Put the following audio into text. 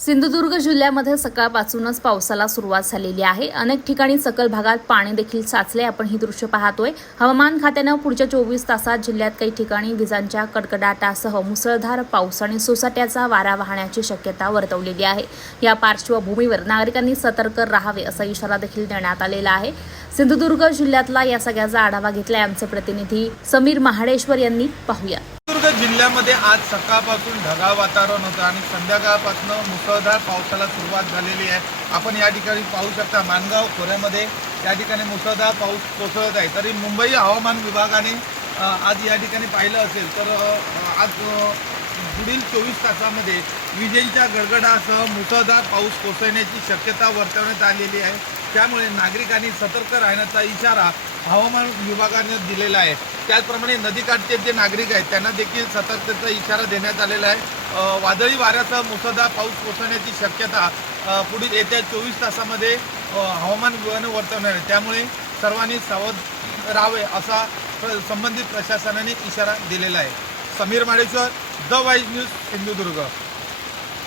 सिंधुदुर्ग जिल्ह्यामध्ये सकाळपासूनच पावसाला सुरुवात झालेली आहे। अनेक ठिकाणी सखल भागात पाणी देखील साचले। आपण ही दृश्य पाहतोय। हवामान खात्याने पुढच्या 24 तासात जिल्ह्यात काही ठिकाणी विजांच्या कडकडाटासह मुसळधार पाऊस आणि सोसाट्याचा वारा वाहण्याची शक्यता वर्तवलेली आहे। या पार्श्वभूमीवर नागरिकांनी सतर्क राहावे असा इशारा देखील देण्यात आलेला आहे। सिंधुदुर्ग जिल्ह्यातला या सगळ्याचा आढावा घेतलाय आमचे प्रतिनिधी समीर महाडेश्वर यांनी। पाहूया। सिंधुदुर्ग जिल्ह्यामध्ये आज सकाळपासून ढगाळ वातावरण होतं आणि संध्याकाळपासून मुसळधार पावसाला सुरुवात झालेली आहे। आपण या ठिकाणी पाहू शकता माणगाव खोऱ्यामध्ये या ठिकाणी मुसळधार पाऊस कोसळत आहे। तरी मुंबई हवामान विभागाने आज या ठिकाणी पाहिलं असेल तर आज पुढील 24 तासामध्ये विजेच्या गडगडासह मुसळधार पाऊस कोसळण्याची शक्यता वर्तवण्यात आलेली आहे। त्यामुळे नागरिकांनी सतर्क राहण्याचा इशारा हवामान विभागाने दिलेला आहे। त्याचप्रमाणे नदीकाठचे जे नागरिक आहेत त्यांना देखील सतर्कतेचा इशारा देण्यात आलेला आहे। वादळी वाऱ्यासह मुसळधार पाऊस कोसळण्याची शक्यता पुढील येत्या 24 तासामध्ये हवामान विभागाने वर्तवणार आहे। त्यामुळे सर्वांनी सावध राहावे असा संबंधित प्रशासनाने इशारा दिलेला आहे। Sameer Madeshwar, the wise news, Sindhudurg.